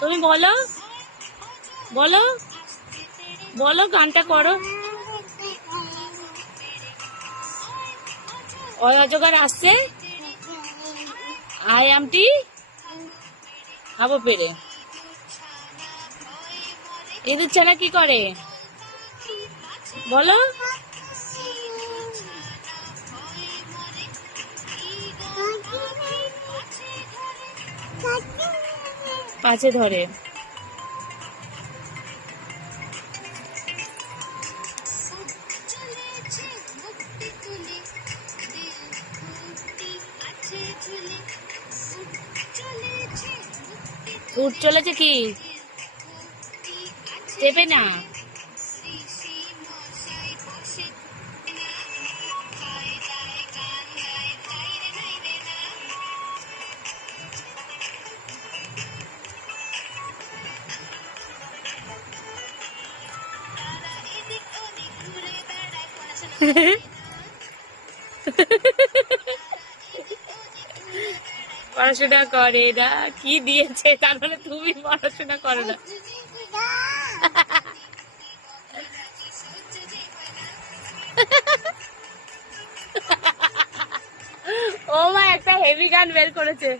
তুমি বলো। বলো। বলো, গানটা করো। ওই অজগার আসছে। আই আমটি। খাব পেরে। ইঁদুর ছাড়া কি করে? বলো। পাছে ধরে। উঠ চলেছে কি? চেপে না। পড়াশোনা করে না। কি দিয়েছে? তার মানে তুমি পড়াশোনা করো না। ও মা একটা হেভি গান বের করেছে।